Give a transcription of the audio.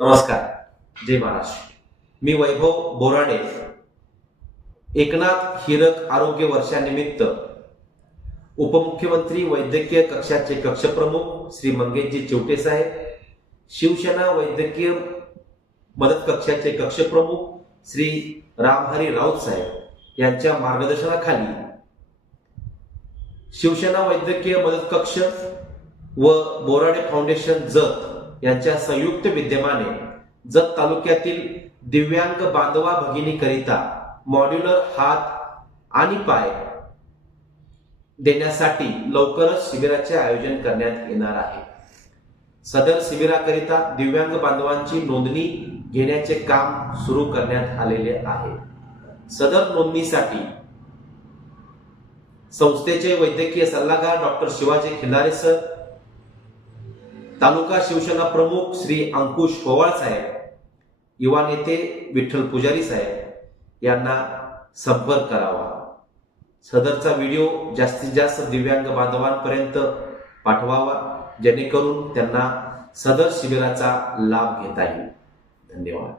नमस्कार, जय महाराष्ट्र. मी वैभव बोराडे. एकनाथ हिरक आरोग्य वर्षानिमित्त उपमुख्यमंत्री वैद्यकीय कक्षाचे कक्षप्रमुख श्री मंगेशजी चिवटे साहेब, शिवसेना वैद्यकीय मदत कक्षाचे कक्षप्रमुख श्री रामहरी राऊत साहेब यांच्या मार्गदर्शनाखाली शिवसेना वैद्यकीय मदत कक्ष व बोराडे फाउंडेशन जत यांच्या संयुक्त विद्यमाने जत तालुक्यातील दिव्यांग बांधवा भगिनीकरिता मॉड्यूलर हात आणि पाय देण्यासाठी लवकरच शिबिराचे आयोजन करण्यात येणार आहे. सदर शिबिराकरिता दिव्यांग बांधवांची नोंदणी घेण्याचे काम सुरू करण्यात आलेले आहे. सदर नोंदणीसाठी संस्थेचे वैद्यकीय सल्लागार डॉक्टर शिवाजी खिल्लारे सर, तालुका शिवसेना प्रमुख श्री अंकुश पोवाळ साहेब, युवा नेते विठ्ठल पुजारी साहेब यांना संपर्क करावा. सदरचा व्हिडिओ जास्तीत जास्त दिव्यांग बांधवांपर्यंत पाठवावा, जेणेकरून त्यांना सदर शिबिराचा लाभ घेता येईल. धन्यवाद.